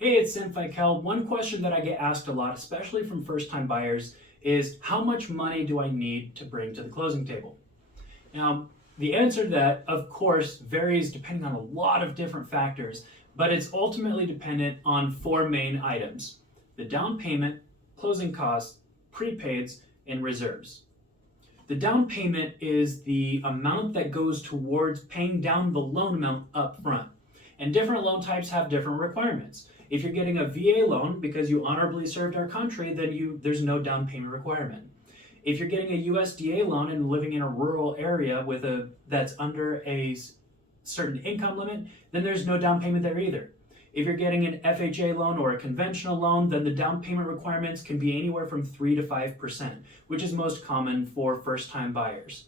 Hey, it's Sim Fikel. One question that I get asked a lot, especially from first-time buyers, is how much money do I need to bring to the closing table? Now, the answer to that, of course, varies depending on a lot of different factors, but it's ultimately dependent on four main items: the down payment, closing costs, prepaids, and reserves. The down payment is the amount that goes towards paying down the loan amount up front. And different loan types have different requirements. If you're getting a VA loan because you honorably served our country, then there's no down payment requirement. If you're getting a USDA loan and living in a rural area that's under a certain income limit, then there's no down payment there either. If you're getting an FHA loan or a conventional loan, then the down payment requirements can be anywhere from 3 to 5%, which is most common for first-time buyers.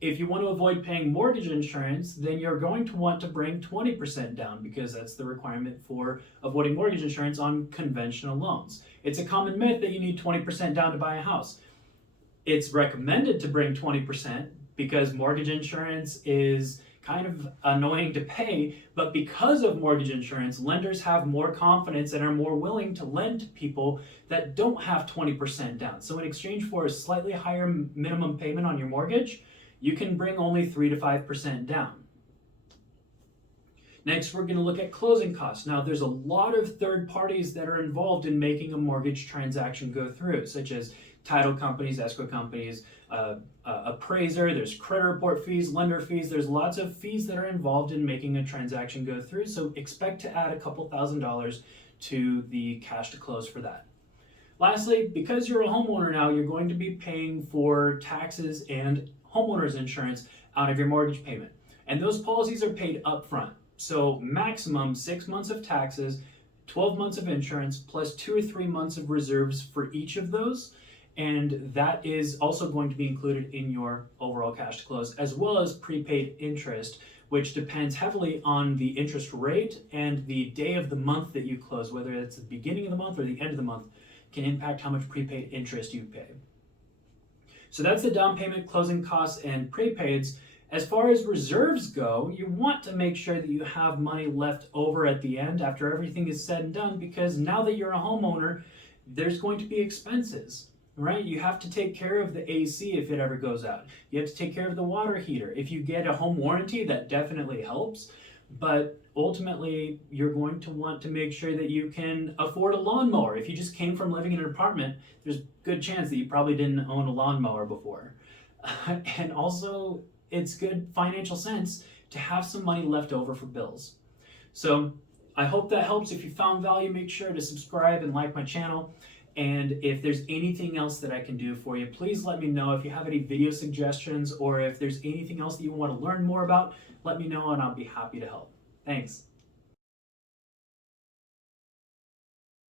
If you want to avoid paying mortgage insurance, then you're going to want to bring 20% down because that's the requirement for avoiding mortgage insurance on conventional loans. It's a common myth that you need 20% down to buy a house. It's recommended to bring 20% because mortgage insurance is kind of annoying to pay, but because of mortgage insurance, lenders have more confidence and are more willing to lend to people that don't have 20% down. So in exchange for a slightly higher minimum payment on your mortgage, you can bring only 3 to 5% down. Next, we're going to look at closing costs. Now, there's a lot of third parties that are involved in making a mortgage transaction go through, such as title companies, escrow companies, appraiser, there's credit report fees, lender fees. There's lots of fees that are involved in making a transaction go through, so expect to add a couple $1,000s to the cash to close for that. Lastly, because you're a homeowner now, you're going to be paying for taxes and homeowners insurance out of your mortgage payment. And those policies are paid upfront. So maximum 6 months of taxes, 12 months of insurance, plus 2 or 3 months of reserves for each of those. And that is also going to be included in your overall cash to close, as well as prepaid interest, which depends heavily on the interest rate and the day of the month that you close, whether it's the beginning of the month or the end of the month, can impact how much prepaid interest you pay. So that's the down payment, closing costs, and prepaids. As far as reserves go, you want to make sure that you have money left over at the end after everything is said and done, because now that you're a homeowner, there's going to be expenses, right? You have to take care of the AC if it ever goes out. You have to take care of the water heater. If you get a home warranty, that definitely helps. But ultimately, you're going to want to make sure that you can afford a lawnmower. If you just came from living in an apartment, there's a good chance that you probably didn't own a lawnmower before. And also, it's good financial sense to have some money left over for bills. So I hope that helps. If you found value, make sure to subscribe and like my channel. And if there's anything else that I can do for you, please let me know. If you have any video suggestions or if there's anything else that you want to learn more about, let me know and I'll be happy to help. Thanks.